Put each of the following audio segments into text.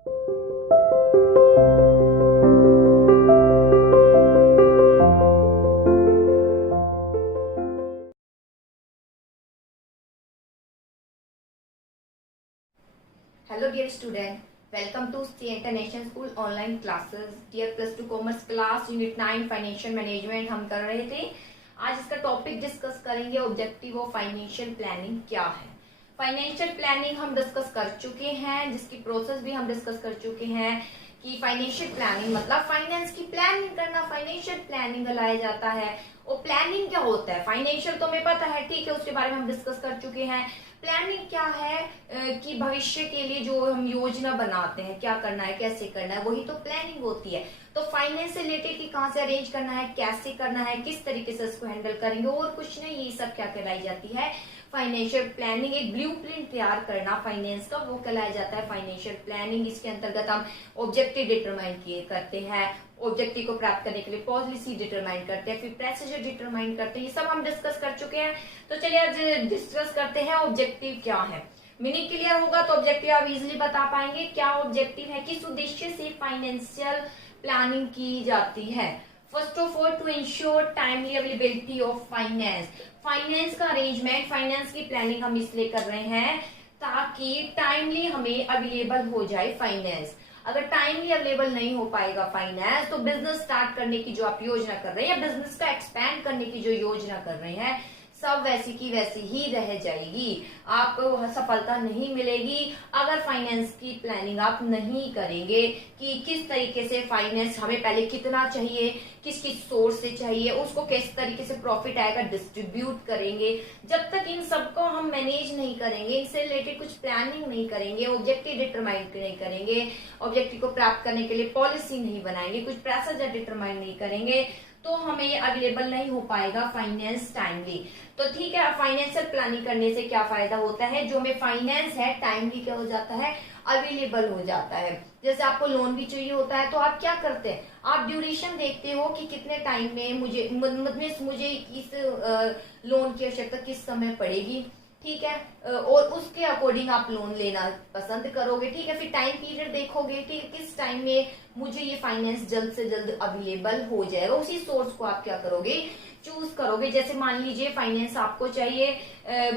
Hello dear student, welcome to Stay International School online classes. Dear plus 2 commerce class unit 9 financial management हम कर रहे थे। आज इसका टॉपिक डिस्कस करेंगे ऑब्जेक्टिव ऑफ फाइनेंशियल प्लानिंग क्या है। फाइनेंशियल प्लानिंग हम डिस्कस कर चुके हैं, जिसकी प्रोसेस भी हम डिस्कस कर चुके हैं कि फाइनेंशियल प्लानिंग मतलब फाइनेंस की प्लानिंग करना, फाइनेंशियल प्लानिंग कहलाया जाता है। और प्लानिंग क्या होता है, फाइनेंशियल तो हमें पता है, ठीक है, उसके बारे में हम डिस्कस कर चुके हैं। प्लानिंग क्या है कि भविष्य के लिए जो हम योजना बनाते हैं, क्या करना है, कैसे करना है, वही तो प्लानिंग होती है। तो फाइनेंस से रिलेटेड कि कहाँ से अरेंज करना है, कैसे करना है, किस तरीके से इसको हैंडल करेंगे, और कुछ नहीं, ये सब क्या कहलाई जाती है, फाइनेंशियल प्लानिंग। एक ब्लूप्रिंट तैयार करना फाइनेंस का, वो कहलाया जाता है फाइनेंशियल प्लानिंग। इसके अंतर्गत हम ऑब्जेक्टिव डिटरमाइन किए करते हैं, ऑब्जेक्टिव को प्राप्त करने के लिए पॉलिसी डिटरमाइन करते हैं, फिर प्रोसीजर डिटरमाइन करते हैं, ये सब हम डिस्कस कर चुके हैं। तो चलिए आज डिस्कस करते हैं ऑब्जेक्टिव क्या है। मीनिंग क्लियर होगा तो ऑब्जेक्टिव आप इजिली बता पाएंगे क्या ऑब्जेक्टिव है, किस उद्देश्य से फाइनेंशियल प्लानिंग की जाती है। First of all to ensure timely availability of finance. Finance का अरेंजमेंट, फाइनेंस की प्लानिंग हम इसलिए कर रहे हैं ताकि टाइमली हमें अवेलेबल हो जाए फाइनेंस। अगर टाइमली अवेलेबल नहीं हो पाएगा फाइनेंस तो बिजनेस स्टार्ट करने की जो आप योजना कर रहे हैं या बिजनेस का एक्सपैंड करने की जो योजना कर रहे हैं, सब वैसी की वैसी ही रह जाएगी। आपको सफलता नहीं मिलेगी अगर फाइनेंस की प्लानिंग आप नहीं करेंगे कि किस तरीके से फाइनेंस हमें पहले कितना चाहिए, किस किस सोर्स से चाहिए, उसको किस तरीके से प्रॉफिट आएगा डिस्ट्रीब्यूट करेंगे। जब तक इन सबको हम मैनेज नहीं करेंगे, इनसे रिलेटेड कुछ प्लानिंग नहीं करेंगे, ऑब्जेक्टिव डिटरमाइन नहीं करेंगे, ऑब्जेक्टिव को प्राप्त करने के लिए पॉलिसी नहीं बनाएंगे, कुछ प्रोसीजर डिटरमाइन नहीं करेंगे, तो हमें अवेलेबल नहीं हो पाएगा फाइनेंस टाइमली। तो ठीक है, फाइनेंशियल प्लानिंग करने से क्या फायदा होता है, जो हमें फाइनेंस है टाइमली क्या हो जाता है, अवेलेबल हो जाता है। जैसे आपको लोन भी चाहिए होता है तो आप क्या करते हैं, आप ड्यूरेशन देखते हो कि कितने टाइम में मुझे इस लोन की आवश्यकता किस समय पड़ेगी, ठीक है, और उसके अकॉर्डिंग आप लोन लेना पसंद करोगे, ठीक है। फिर टाइम पीरियड देखोगे, ठीक है, किस टाइम में मुझे ये फाइनेंस जल्द से जल्द अवेलेबल हो जाएगा, उसी सोर्स को आप क्या करोगे, चूज करोगे। जैसे मान लीजिए फाइनेंस आपको चाहिए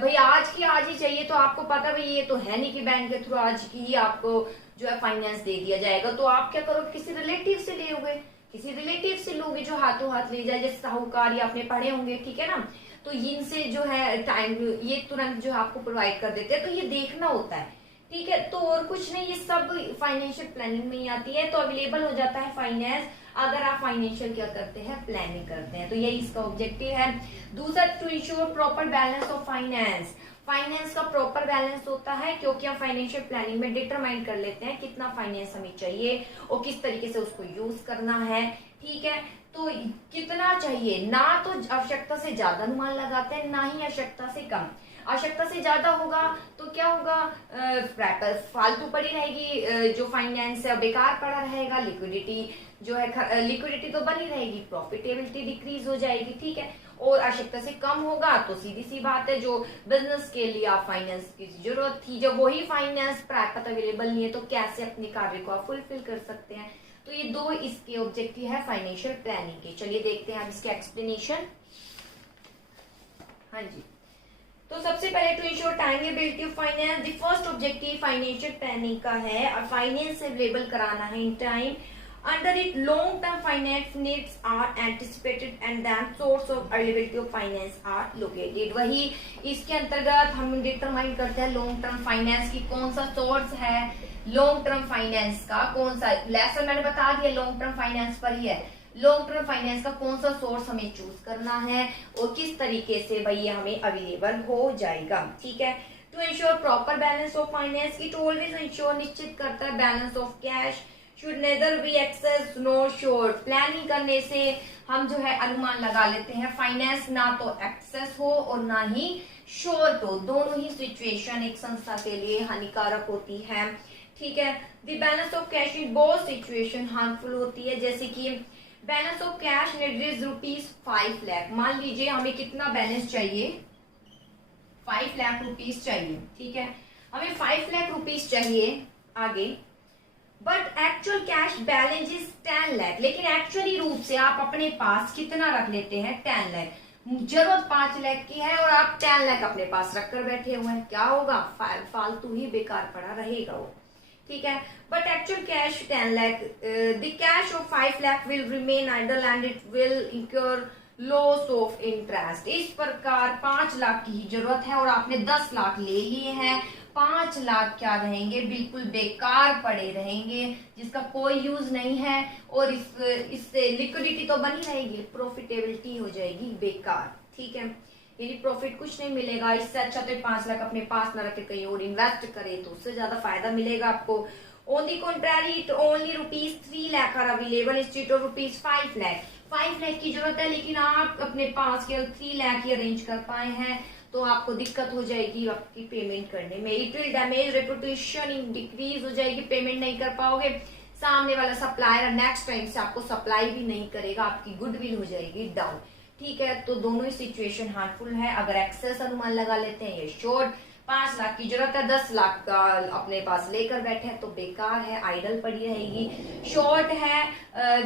भाई आज की आज ही चाहिए, तो आपको पता भाई ये तो है नहीं कि बैंक के थ्रू आज की ही आपको जो है फाइनेंस दे दिया जाएगा, तो आप क्या करोगे, किसी रिलेटिव से लोगे, किसी रिलेटिव से लोगे जो हाथों हाथ ले जाए, जैसे साहूकार या आपने पढ़े होंगे, ठीक है ना। तो इनसे जो है टाइम ये तुरंत जो आपको प्रोवाइड कर देते हैं, तो ये देखना होता है, ठीक है। तो और कुछ नहीं, ये सब फाइनेंशियल प्लानिंग में ही आती है। तो अवेलेबल हो जाता है फाइनेंस अगर आप फाइनेंशियल क्या करते हैं, प्लानिंग करते हैं। तो यही इसका ऑब्जेक्टिव है। दूसरा, to ensure proper balance of finance. Finance का प्रॉपर बैलेंस होता है क्योंकि हम फाइनेंशियल प्लानिंग में डिटरमाइन कर लेते हैं कितना फाइनेंस हमें चाहिए और किस तरीके से उसको यूज करना है, ठीक है। तो कितना चाहिए, ना तो आवश्यकता से ज्यादा अनुमान लगाते हैं, ना ही आवश्यकता से कम। आवश्यकता से ज्यादा होगा तो क्या होगा, फालतू पड़ी रहेगी, जो फाइनेंस है बेकार पड़ा रहेगा, लिक्विडिटी जो है लिक्विडिटी तो बनी रहेगी, प्रॉफिटेबिलिटी डिक्रीज हो जाएगी, ठीक है। और आवश्यकता से कम होगा तो सीधी सी बात है, जो बिजनेस के लिए आप फाइनेंस की जरूरत थी, जब वही फाइनेंस प्राप्त अवेलेबल नहीं है तो कैसे अपने कार्य को आप फुलफिल कर सकते हैं। तो ये दो इसके ऑब्जेक्टिव है फाइनेंशियल प्लानिंग के। चलिए देखते हैं अब इसके एक्सप्लेनेशन। हाँ जी, तो सबसे पहले to ensure timely availability of finance, the first objective financial planning का है और फाइनेंस अवेलेबल कराना है in time. Under it, long-term finance needs are anticipated and then source of availability of finance are located. वही इसके अंतर्गत हम determine करते हैं लॉन्ग टर्म फाइनेंस की कौन सा सोर्स है, लॉन्ग टर्म फाइनेंस का कौन सा, लेसन मैंने बता दिया लॉन्ग टर्म फाइनेंस पर ही है, लॉन्ग टर्म फाइनेंस का कौन सा सोर्स हमें चूज करना है और किस तरीके से भाई ये हमें अवेलेबल हो जाएगा, ठीक है। To ensure proper balance of finance, it always ensure निश्चित करता है balance of cash should neither be excess nor short। प्लानिंग करने से हम जो है अनुमान लगा लेते हैं फाइनेंस ना तो एक्सेस हो और ना ही शॉर्ट हो, दोनों ही सिचुएशन एक संस्था के लिए हानिकारक होती है, ठीक है। The balance of cash in both situation harmful होती है, जैसे कि balance of cash needed ₹5 lakh. मान लीजिए हमें कितना बैलेंस चाहिए, 5 लाख रुपीज चाहिए, ठीक है, हमें 5 लाख रुपीज चाहिए आगे, but actual cash balance is 10 lakh. लेकिन एक्चुअली रूप से आप अपने पास कितना रख लेते हैं? 10 लाख। जरूरत 5 लाख की है और आप 10 लाख अपने पास रखकर बैठे हुए हैं, क्या होगा? फालतू ही बेकार पड़ा रहेगा वो, ठीक है। But actual cash 10 lakh, the cash of 5 lakh will remain idle and it will incur loss of interest. इस प्रकार 5 लाख की ही जरूरत है और आपने 10 लाख ले लिए हैं। 5 लाख क्या रहेंगे? बिल्कुल बेकार पड़े रहेंगे, जिसका कोई यूज नहीं है। और इससे लिक्विडिटी तो बनी रहेगी, प्रॉफिटेबिलिटी हो जाएगी बेकार, ठीक है। यानी प्रॉफिट कुछ नहीं मिलेगा। इससे अच्छा तो 5 लाख अपने पास न रखे, कहीं और इन्वेस्ट करे तो उससे ज्यादा फायदा मिलेगा आपको। On the contrary it only ₹3 lakh are available instead of ₹5 lakh। 5 lakh की जरूरत है लेकिन आप अपने पास केवल 3 लाख ही अरेंज कर पाए हैं, तो आपको दिक्कत हो जाएगी आपकी पेमेंट करने में। It will damage reputation, decrease हो जाएगी, पेमेंट नहीं कर पाओगे। सामने वाला सप्लायर नेक्स्ट टाइम से आपको सप्लाई भी नहीं करेगा, आपकी गुडविल हो जाएगी डाउन, ठीक है। तो दोनों ही सिचुएशन हार्मफुल है। अगर एक्सेस अनुमान लगा लेते हैं, ये शॉर्ट 5 लाख की जरूरत है, 10 लाख का अपने पास लेकर बैठे हैं तो बेकार है, आइडल पड़ी रहेगी। शॉर्ट है,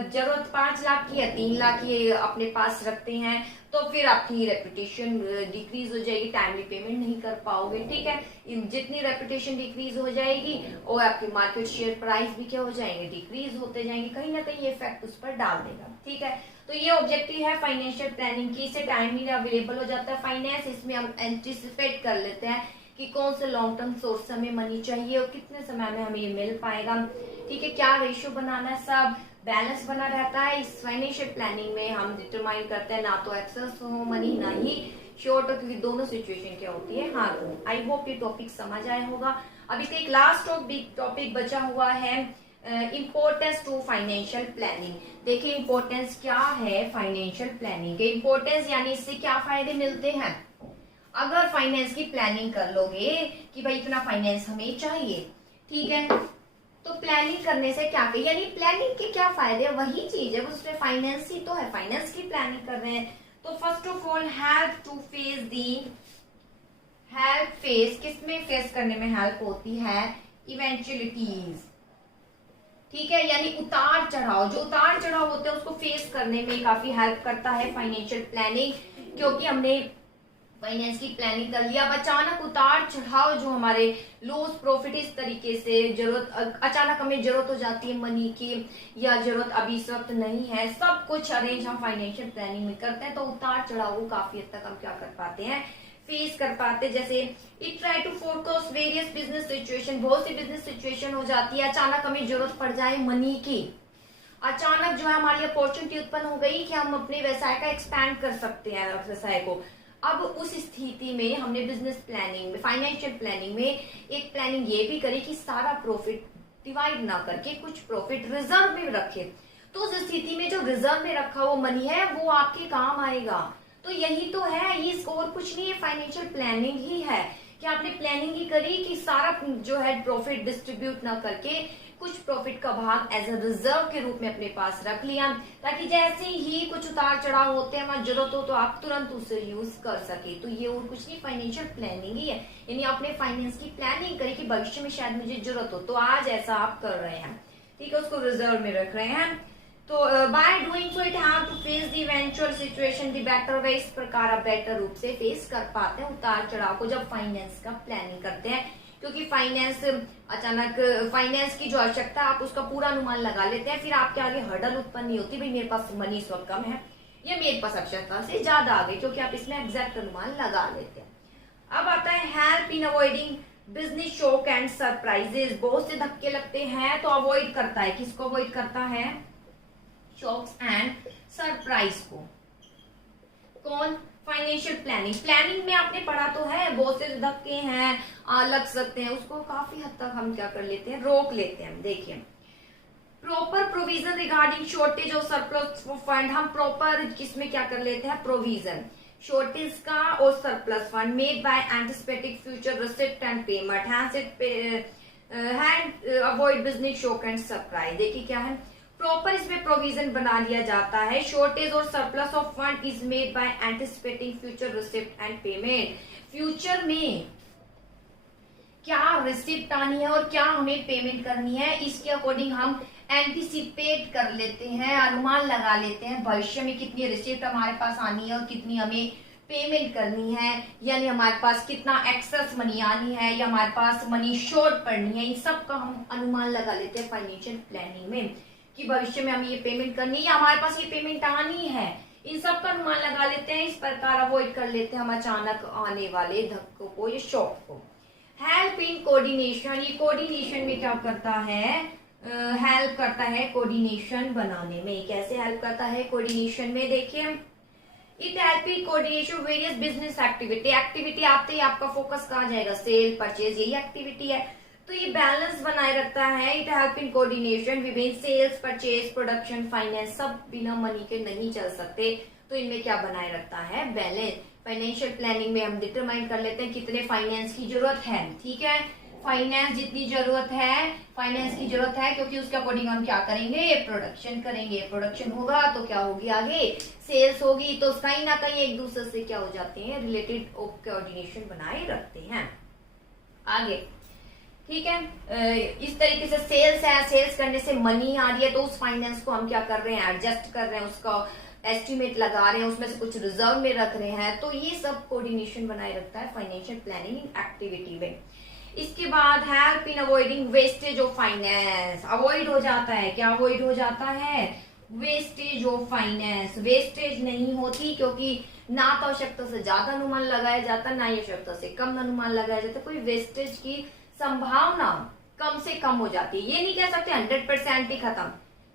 जरूरत 5 लाख की है, 3 लाख की अपने पास रखते हैं तो फिर आपकी रेपुटेशन डिक्रीज हो जाएगी, टाइमली पेमेंट नहीं कर पाओगे, ठीक है। जितनी रेपुटेशन डिक्रीज हो जाएगी और आपके मार्केट शेयर प्राइस भी क्या हो जाएंगे? डिक्रीज होते जाएंगे, कहीं ना कहीं ये इफेक्ट उस पर डाल देगा, ठीक है। तो ये ऑब्जेक्टिव है फाइनेंशियल प्लानिंग की। इससे टाइमली अवेलेबल हो जाता है फाइनेंस। इसमें हम एंटिसिपेट कर लेते हैं कि कौन से लॉन्ग टर्म सोर्स हमें मनी चाहिए और कितने समय में हमें ये मिल पाएगा, ठीक है। क्या रेशियो बनाना है, सब बैलेंस बना रहता है। इस फाइनेंशियल प्लानिंग में हम डिटरमाइन करते हैं ना तो एक्सेस हो मनी ना ही शॉर्ट, क्योंकि दोनों सिचुएशन क्या होती है हाँ। आई होप ये टॉपिक समझ आया होगा। अभी तो एक लास्ट टॉपिक बचा हुआ है, इम्पोर्टेंस टू फाइनेंशियल प्लानिंग। देखिए इम्पोर्टेंस क्या है फाइनेंशियल प्लानिंग के। इम्पोर्टेंस यानी इससे क्या फायदे मिलते हैं? अगर फाइनेंस की प्लानिंग कर लोगे कि भाई इतना फाइनेंस हमें चाहिए, ठीक है, तो प्लानिंग करने से क्या करें, यानी प्लानिंग के क्या फायदे? वही चीज है, उसमें फाइनेंस ही तो है, फाइनेंस की प्लानिंग कर रहे हैं। तो first of all help to face the, help face, किसमें फेस करने में हेल्प होती है? इवेंचुअलिटीज, ठीक है। यानी उतार चढ़ाव, जो उतार चढ़ाव होते हैं उसको फेस करने में काफी हेल्प करता है फाइनेंशियल प्लानिंग, क्योंकि हमने फाइनेंस की प्लानिंग कर लिया। अब अचानक उतार चढ़ाव जो हमारे लॉस प्रॉफिट इस तरीके से जरूरत, अचानक हमें जरूरत हो जाती है मनी की, या जरूरत अभी इस वक्त नहीं है, सब कुछ अरेंज हम फाइनेंशियल प्लानिंग में करते हैं, तो उतार चढ़ाव को काफी हद तक हम क्या कर पाते हैं? फेस कर पाते। जैसे it try to forecast various business situation, बहुत सी बिजनेस सिचुएशन हो जाती है, अचानक हमें जरूरत पड़ जाए मनी की, अचानक जो है हमारी अपॉर्चुनिटी उत्पन्न हो गई कि हम अपने व्यवसाय का एक्सपैंड कर सकते हैं व्यवसाय को। अब उस स्थिति में हमने बिजनेस प्लानिंग में, फाइनेंशियल प्लानिंग में एक प्लानिंग ये भी करी कि सारा प्रॉफिट डिवाइड ना करके कुछ प्रॉफिट रिजर्व में रखे, तो उस स्थिति में जो रिजर्व में रखा वो मनी है वो आपके काम आएगा। तो यही तो है, ये और कुछ नहीं है, फाइनेंशियल प्लानिंग ही है कि आपने प्लानिंग ही करी कि सारा जो है प्रॉफिट डिस्ट्रीब्यूट ना करके कुछ प्रॉफिट का भाग एज अ रिजर्व के रूप में अपने पास रख लिया, ताकि जैसे ही कुछ उतार चढ़ाव होते हैं वहां जरूरत हो तो आप तुरंत उसे यूज कर सके। तो ये और कुछ नहीं, फाइनेंशियल प्लानिंग ही है। यानी आपने फाइनेंस की प्लानिंग करी कि भविष्य में शायद मुझे जरूरत हो, तो आज ऐसा आप कर रहे हैं, ठीक है, उसको रिजर्व में रख रहे हैं। तो by doing so it have to face the eventual situation the better way. इस प्रकार आप बेटर रूप से फेस कर पाते हैं उतार चढ़ाव को जब फाइनेंस का प्लानिंग करते हैं, क्योंकि फाइनेंस अचानक फाइनेंस की जो आवश्यकता है आप उसका पूरा अनुमान लगा लेते हैं, फिर आपके आगे हर्डल उत्पन्न नहीं होती, भाई मेरे पास मनी इस वक्त कम है या मेरे पास आवश्यकता से ज्यादा आ गई, क्योंकि आप इसमें एग्जैक्ट अनुमान लगा लेते हैं। अब आता है help in avoiding business shock and surprises. बहुत से धक्के लगते हैं तो अवॉइड करता है, किसको अवॉइड करता है? शॉक्स एंड सरप्राइज को। कौन? Financial planning. प्लानिंग में आपने पढ़ा तो है, बहुत से धक्के हैं लग सकते हैं, उसको काफी हद तक हम क्या कर लेते हैं? रोक लेते हैं। देखिए प्रॉपर प्रोविजन रिगार्डिंग शॉर्टेज और सरप्लस फंड, हम प्रॉपर किसमें क्या कर लेते हैं? प्रोविजन शॉर्टेज का और surplus fund made by anticipating future receipt and payment, avoid business shock and surprise. देखिए क्या है, प्रॉपर इसमें प्रोविजन बना लिया जाता है। शॉर्टेज और surplus of fund is made by anticipating future receipt and payment. Future में क्या रिसिप्ट आनी है और क्या हमें पेमेंट करनी है, इसके अकॉर्डिंग हम एंटिसिपेट कर लेते हैं, अनुमान लगा लेते हैं भविष्य में कितनी रिसिप्ट हमारे पास आनी है और कितनी हमें पेमेंट करनी है, यानी हमारे पास कितना एक्सेस मनी आनी है या हमारे पास मनी शॉर्ट पड़नी है। इन सब का हम अनुमान लगा लेते हैं फाइनेंशियल प्लानिंग में कि भविष्य में हमें ये पेमेंट करनी है या हमारे पास ये पेमेंट आनी है। इन सब का अनुमान लगा लेते हैं, इस प्रकार अवॉइड कर लेते हैं हम अचानक आने वाले धक्कों को या शॉक को। हेल्प इन कोऑर्डिनेशन, ये कोऑर्डिनेशन में क्या करता है, हेल्प करता है कोऑर्डिनेशन बनाने में। कैसे हेल्प करता है कोऑर्डिनेशन में, देखिए it help in coordination various business activity. Activity आते ही आपका फोकस कहाँ जाएगा, सेल परचेज, यही एक्टिविटी है, तो ये बैलेंस बनाए रखता है। इट हेल्प इन कोऑर्डिनेशन विभिन्न सेल्स परचेज प्रोडक्शन फाइनेंस, सब बिना मनी के नहीं चल सकते, तो इनमें क्या बनाए रखता है, बैलेंस। फाइनेंशियल प्लानिंग में हम डिटरमाइन कर लेते हैं कितने फाइनेंस की जरूरत है, ठीक है, फाइनेंस जितनी जरूरत है, फाइनेंस की जरूरत है, क्योंकि उसके अकॉर्डिंग हम क्या करेंगे, प्रोडक्शन करेंगे। प्रोडक्शन होगा तो क्या होगी, आगे सेल्स होगी, तो कहीं ना कहीं एक दूसरे से क्या हो जाते हैं, रिलेटेड कोऑर्डिनेशन बनाए रखते हैं। आगे ठीक है, इस तरीके से सेल्स है, सेल्स करने से मनी आ रही है, तो उस फाइनेंस को हम क्या कर रहे हैं, एडजस्ट कर रहे हैं, उसका एस्टिमेट लगा रहे हैं, उसमें से कुछ रिजर्व में रख रहे हैं, तो ये सब कोऑर्डिनेशन बनाए रखता है फाइनेंशियल प्लानिंग एक्टिविटी में। इसके बाद help in avoiding wastage of finance, avoid हो जाता है, क्या अवॉइड हो जाता है, वेस्टेज ऑफ फाइनेंस। वेस्टेज नहीं होती, क्योंकि ना तो आवश्यकता से ज्यादा अनुमान लगाया जाता, ना ही आवश्यकता से कम अनुमान लगाया जाता, कोई वेस्टेज की संभावना कम से कम हो जाती है। ये नहीं कह सकते 100% ही खत्म,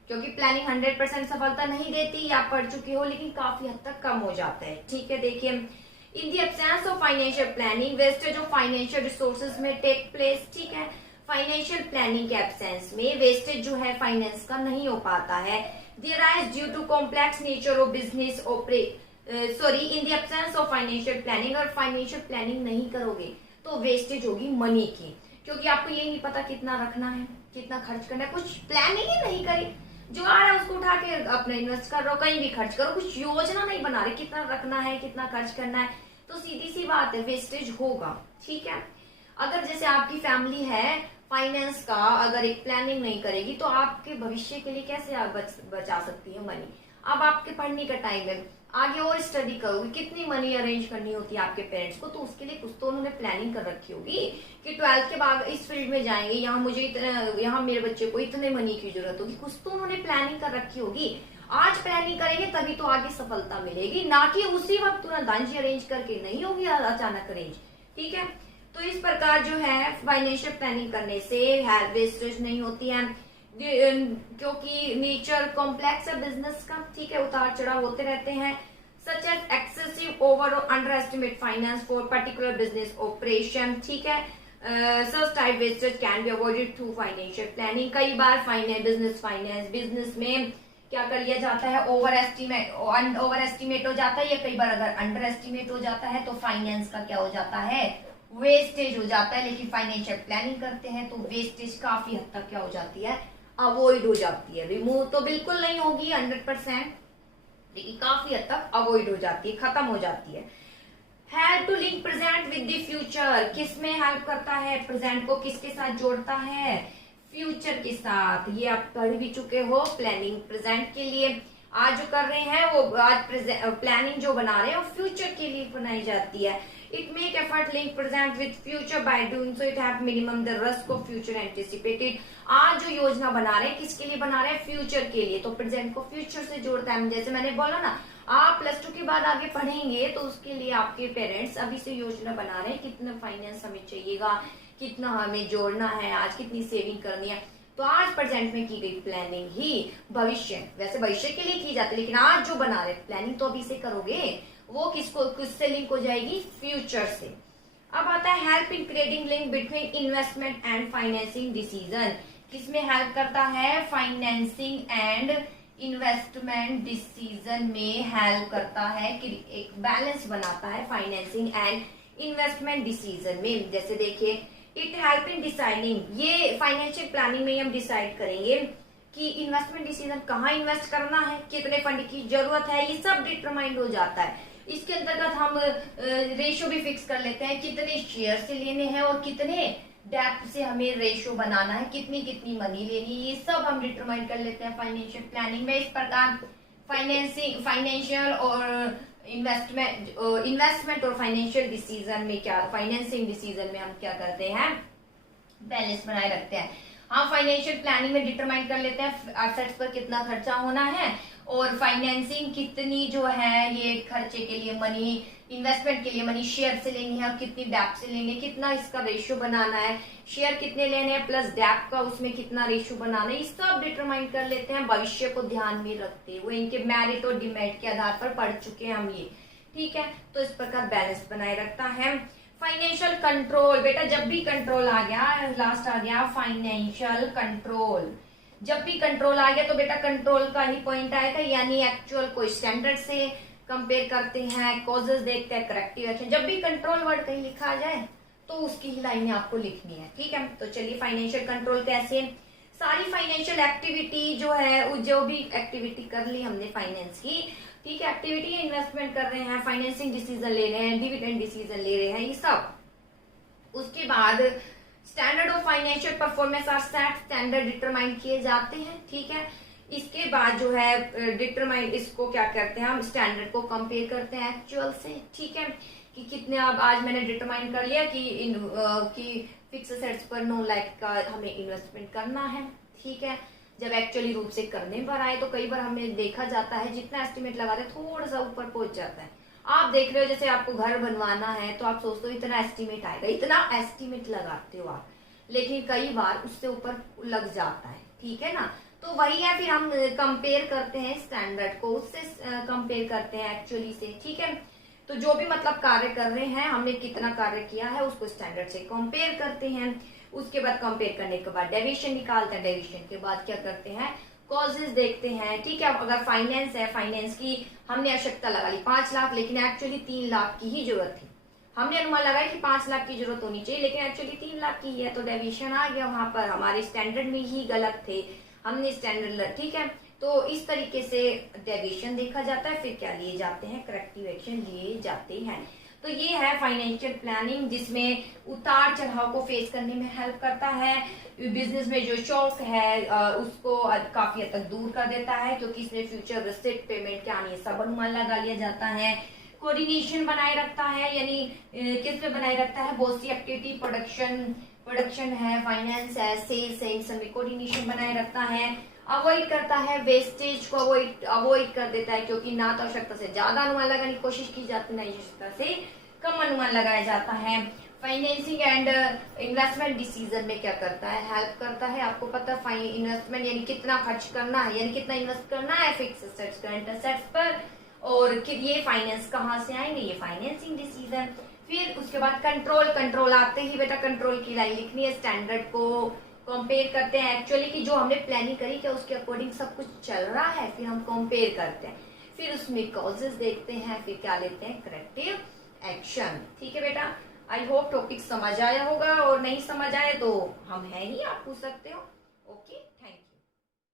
क्योंकि प्लानिंग 100% सफलता नहीं देती, आप पढ़ चुके हो, लेकिन काफी हद तक कम हो जाता है। ठीक है, देखिए in the absence of financial planning wastage of financial resources may take place. ठीक है, फाइनेंशियल प्लानिंग के एब्सेंस में वेस्टेज जो है फाइनेंस का नहीं हो पाता है। They rise due to complex nature of business in the absence of financial planning, और फाइनेंशियल प्लानिंग नहीं करोगे तो वेस्टेज होगी मनी की, क्योंकि आपको ये नहीं पता कितना रखना है, कितना खर्च करना है, कुछ प्लानिंग ही नहीं करी, जो आ रहा है उसको उठा के अपने इन्वेस्ट कर रहे हो, कहीं भी खर्च करो, कुछ योजना नहीं बना रहे कितना रखना है, कितना खर्च करना है, तो सीधी सी बात है वेस्टेज होगा। ठीक है, अगर जैसे आपकी फैमिली है, फाइनेंस का अगर एक प्लानिंग नहीं करेगी तो आपके भविष्य के लिए कैसे आप बचा सकती है मनी। अब आपके पढ़ने का टाइम है, आगे और स्टडी करोगे, कितनी मनी अरेंज करनी होती है आपके पेरेंट्स को, तो उसके लिए कुछ तो उन्होंने प्लानिंग कर रखी होगी कि 12th के बाद इस फील्ड में जाएंगे, यहाँ मुझे यहाँ मेरे बच्चे को इतने मनी की जरूरत होगी, कुछ तो उन्होंने प्लानिंग कर रखी होगी। आज प्लानिंग करेंगे तभी तो आगे सफलता मिलेगी, ना कि उसी वक्त तुरंत दांजी अरेंज करके नहीं होगी अचानक अरेंज। ठीक है, तो इस प्रकार जो है फाइनेंशियल प्लानिंग करने से वेस्टेज नहीं होती है, क्योंकि नेचर कॉम्प्लेक्स है बिजनेस का। ठीक है, उतार चढ़ाव होते रहते हैं, सच एज एक्सेसिव ओवर और under estimate finance for particular business operation. ठीक है, such type wastage can be avoided through financial planning. कई बार बिजनेस में क्या कर लिया जाता है, ओवर एस्टिमेट हो जाता है, या कई बार अगर अंडर एस्टिमेट हो जाता है तो फाइनेंस का क्या हो जाता है, वेस्टेज हो जाता है। लेकिन फाइनेंशियल प्लानिंग करते हैं तो वेस्टेज काफी हद तक क्या हो जाती है, अवॉइड हो जाती है। रिमूव तो बिल्कुल नहीं होगी 100%, लेकिन काफी हद तक अवॉइड हो जाती है, खत्म हो जाती है। Help to link present with the future, किस में हेल्प करता है, प्रेजेंट को किसके साथ जोड़ता है, फ्यूचर के साथ। ये आप पढ़ भी चुके हो, प्लानिंग प्रेजेंट के लिए आज जो कर रहे हैं वो आज प्लानिंग जो बना रहे हैं वो फ्यूचर के लिए बनाई जाती है। It make effort link present with future bye doing so it have minimum the risk of future anticipated. आज जो योजना बना रहे हैं किसके लिए बना रहे हैं, फ्यूचर के लिए, तो प्रेजेंट को फ्यूचर से जोड़ता है। जैसे मैंने बोला ना, आप +2 के बाद आगे पढ़ेंगे तो उसके लिए आपके पेरेंट्स अभी से योजना बना रहे हैं, कितना फाइनेंस हमें चाहिएगा, कितना हमें जोड़ना है, आज कितनी सेविंग करनी है। तो आज प्रेजेंट में की गई प्लानिंग ही वैसे भविष्य के लिए की जाती है, लेकिन आज जो बना रहे प्लानिंग तो अभी से करोगे, वो किससे लिंक हो जाएगी, फ्यूचर से। अब आता है help in creating link between investment and financing decision. किसमें हेल्प करता है, फाइनेंसिंग एंड इन्वेस्टमेंट डिसीजन में हेल्प करता है, कि एक बैलेंस बनाता है फाइनेंसिंग एंड इन्वेस्टमेंट डिसीजन में। जैसे देखिए इट हेल्प इन डिसाइडिंग, ये फाइनेंशियल प्लानिंग में हम डिसाइड करेंगे कि इन्वेस्टमेंट डिसीजन कहाँ इन्वेस्ट करना है, कितने फंड की जरूरत है, ये सब डिटरमाइंड हो जाता है। इसके अंतर्गत हम रेशियो भी फिक्स कर लेते हैं, कितने शेयर से लेने हैं और कितने डेप्थ से हमें रेशो बनाना है, कितनी कितनी मनी लेनी है, ये सब हम डिटरमाइन कर लेते हैं फाइनेंशियल प्लानिंग में। इस प्रकार फाइनेंशियल और इन्वेस्टमेंट और फाइनेंशियल डिसीजन में क्या, फाइनेंसिंग डिसीजन में हम क्या करते हैं, बैलेंस बनाए रखते हैं। हम फाइनेंशियल प्लानिंग में डिटरमाइन कर लेते हैं एसेट्स पर कितना खर्चा होना है, और फाइनेंसिंग कितनी जो है ये खर्चे के लिए मनी, इन्वेस्टमेंट के लिए मनी शेयर से लेनी है, कितनी डेप्थ से लेंगे, कितना इसका रेशियो बनाना है, शेयर कितने लेने हैं प्लस डेप्थ का उसमें कितना रेशियो बनाना है, ये सब डिटरमाइन कर लेते हैं भविष्य को ध्यान में रखते हुए। इनके मेरिट और डिमेरिट के आधार पर पढ़ चुके हैं हम ये, ठीक है। तो इस प्रकार बैलेंस बनाए रखता है। फाइनेंशियल कंट्रोल, बेटा जब भी कंट्रोल आ गया, लास्ट आ गया फाइनेंशियल कंट्रोल, जब भी कंट्रोल आ गया तो बेटा कंट्रोल का ही पॉइंट आएगा, यानी एक्चुअल कोई स्टैंडर्ड से कंपेयर करते हैं, कॉजेस देखते हैं, करेक्टिव एक्शन। जब भी कंट्रोल वर्ड कहीं लिखा आ जाए तो उसकी ही लाइनें आपको लिखनी है, ठीक है। तो चलिए फाइनेंशियल कंट्रोल कैसे, सारी फाइनेंशियल एक्टिविटी जो है, जो भी एक्टिविटी कर ली हमने फाइनेंस की, ठीक है, एक्टिविटी इन्वेस्टमेंट कर रहे हैं, फाइनेंसिंग डिसीजन ले रहे हैं, डिविडेंड डिसीजन ले रहे हैं, ये सब। उसके बाद standard of financial performance are set, standard determine किए जाते हैं, ठीक है। इसके बाद जो है डिटरमाइन, इसको क्या करते हैं हम, स्टैंडर्ड को कंपेयर करते हैं एक्चुअल से, ठीक है, कि कितने, अब आज मैंने डिटरमाइन कर लिया कि फिक्स एसेट्स पर 9 लाख का हमें इन्वेस्टमेंट करना है, ठीक है। जब एक्चुअली रूप से करने पर आए तो कई बार हमें देखा जाता है जितना एस्टिमेट लगाते थोड़ा सा ऊपर पहुंच जाता है। आप देख रहे हो जैसे आपको घर बनवाना है तो आप सोचते हो इतना एस्टिमेट आएगा, इतना एस्टिमेट लगाते हो आप, लेकिन कई बार उससे ऊपर लग जाता है, ठीक है ना। तो वही है, फिर हम कंपेयर करते हैं स्टैंडर्ड को उससे कंपेयर करते हैं एक्चुअली से, ठीक है। तो जो भी मतलब कार्य कर रहे हैं, हमने कितना कार्य किया है उसको स्टैंडर्ड से कंपेयर करते हैं। उसके बाद कंपेयर करने के बाद डेविएशन निकालते हैं, डेविएशन के बाद क्या करते हैं, कॉजेज देखते हैं, ठीक है। अगर फाइनेंस है, फाइनेंस की हमने आवश्यकता लगा ली 5 लाख, लेकिन एक्चुअली 3 लाख की ही जरूरत थी। हमने अनुमान लगाया कि 5 लाख की जरूरत होनी चाहिए, लेकिन एक्चुअली 3 लाख की है, तो डेविएशन आ गया वहां पर, हमारे स्टैंडर्ड में ही गलत थे, हमने स्टैंडर्ड, ठीक है। तो इस तरीके से डेविएशन देखा जाता है, फिर क्या लिए जाते हैं, करेक्टिव एक्शन लिए जाते हैं। तो ये है फाइनेंशियल प्लानिंग, जिसमें उतार चढ़ाव को फेस करने में हेल्प करता है, बिजनेस में जो शौक है उसको काफी हद तक दूर कर देता है, क्योंकि इसमें फ्यूचर रिसिप्ट, पेमेंट क्या आनी है सब अनुमान लगा लिया जाता है। कोऑर्डिनेशन बनाए रखता है, यानी किस में बनाए रखता है, बहुत सी एक्टिविटी, प्रोडक्शन है, फाइनेंस है, सेल्स है, इन सब में कोऑर्डिनेशन बनाए रखता है। अवॉइड करता है, वेस्टेज को अवॉइड कर देता है, क्योंकि ना तो आवश्यकता से ज्यादा अनुमान लगाने की कोशिश की जाती है, ना आवश्यकता से कम अनुमान लगाया जाता है। फाइनेंसिंग एंड इन्वेस्टमेंट डिसीजन में क्या करता है, हेल्प करता है। आपको पता है इन्वेस्टमेंट यानी कितना खर्च करना है, यानी कितना इन्वेस्ट करना है फिक्स एसेट्स, करंट एसेट्स पर, और ये फाइनेंस कहाँ से आएंगे, ये फाइनेंसिंग डिसीजन। फिर उसके बाद कंट्रोल आते ही बेटा कंट्रोल की लाइन लिखनी है, स्टैंडर्ड को कंपेयर करते हैं एक्चुअली कि जो हमने प्लानिंग करी क्या उसके अकॉर्डिंग सब कुछ चल रहा है, फिर हम कंपेयर करते हैं, फिर उसमें कॉजेस देखते हैं, फिर क्या लेते हैं, करेक्टिव एक्शन, ठीक है बेटा। आई होप टॉपिक समझ आया होगा, और नहीं समझ आए तो हम है ही, आप पूछ सकते हो।